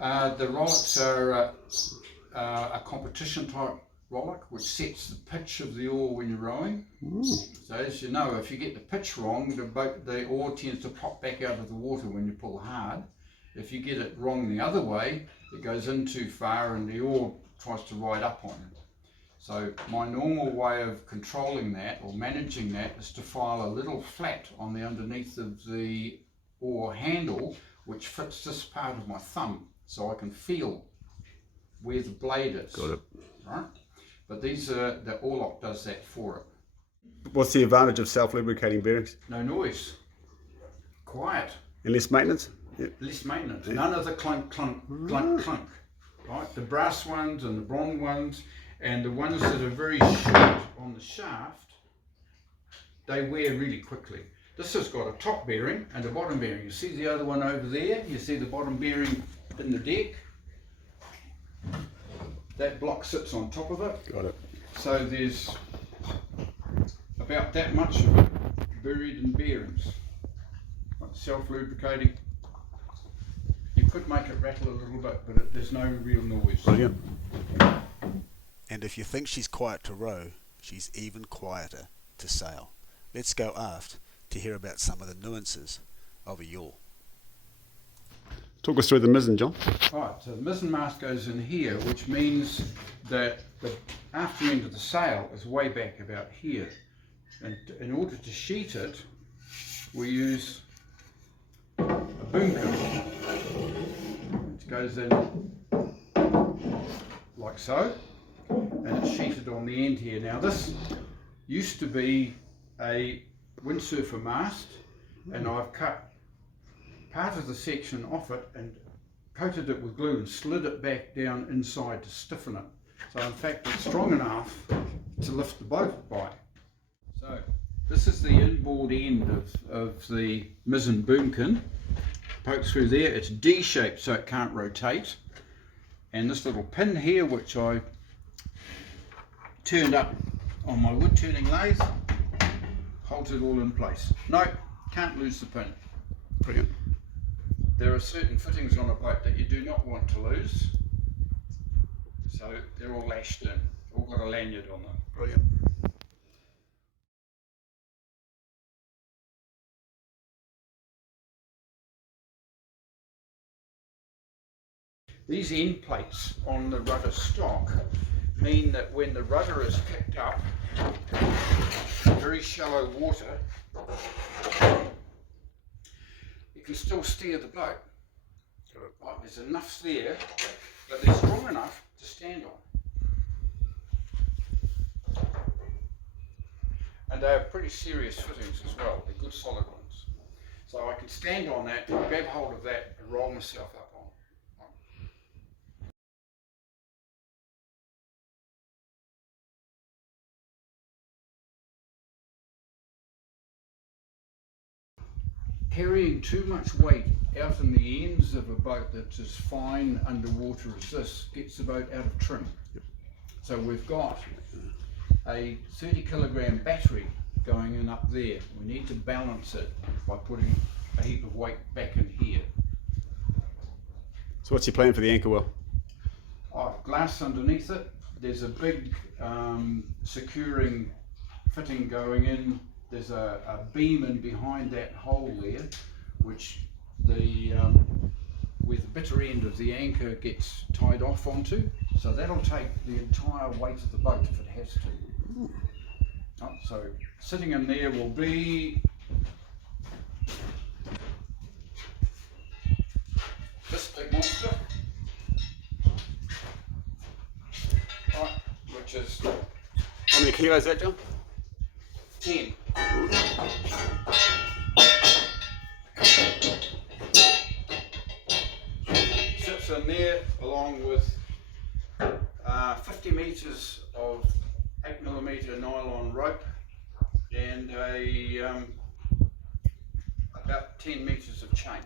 The rollocks are a competition type rollock which sets the pitch of the oar when you're rowing. So as you know, if you get the pitch wrong, the oar tends to pop back out of the water when you pull hard. If you get it wrong the other way, it goes in too far and the oar tries to ride up on it. So my normal way of controlling that or managing that is to file a little flat on the underneath of the oar handle which fits this part of my thumb so I can feel where the blade is. Got it. Right? But the oarlock does that for it. What's the advantage of self-lubricating bearings? No noise. Quiet. And less maintenance? Yep. Less maintenance. None of the clunk, clunk, clunk, clunk. Right? The brass ones and the bronze ones and the ones that are very short on the shaft, they wear really quickly. This has got a top bearing and a bottom bearing. You see the other one over there? You see the bottom bearing in the deck? That block sits on top of it. Got it. So there's about that much of it buried in bearings. Self-lubricating. You could make it rattle a little bit, but there's no real noise. Brilliant. And if you think she's quiet to row, she's even quieter to sail. Let's go aft to hear about some of the nuances of a yawl. Talk us through the mizzen, John. Right, so the mizzen mast goes in here, which means that the after end of the sail is way back about here. And in order to sheet it, we use a boom cover, which goes in like so, and it's sheeted on the end here. Now this used to be a windsurfer mast, and I've cut part of the section off it and coated it with glue and slid it back down inside to stiffen it. So in fact it's strong enough to lift the boat by. So this is the inboard end of the mizzen boomkin. Poke through there, it's D-shaped so it can't rotate. And this little pin here which I turned up on my wood turning lathe holds it all in place. No, can't lose the pin. Brilliant. There are certain fittings on a boat that you do not want to lose, so they're all lashed in, all got a lanyard on them. Brilliant. These end plates on the rudder stock mean that when the rudder is kicked up in very shallow water, you can still steer the boat. Right, there's enough there, but they're strong enough to stand on. And they're pretty serious fittings as well, they're good solid ones. So I can stand on that, grab hold of that and roll myself up on. Carrying too much weight out in the ends of a boat that's as fine underwater as this gets the boat out of trim. So we've got a 30 kilogram battery going in up there. We need to balance it by putting a heap of weight back in here. So what's your plan for the anchor well? Glass underneath it. There's a big securing fitting going in. There's a beam in behind that hole there, which where the bitter end of the anchor gets tied off onto. So that'll take the entire weight of the boat if it has to. Oh, so sitting in there will be this big monster, right, which is How many kilos is that, John? 10. Sits in there along with 50 metres of 8mm nylon rope and about 10 metres of chain.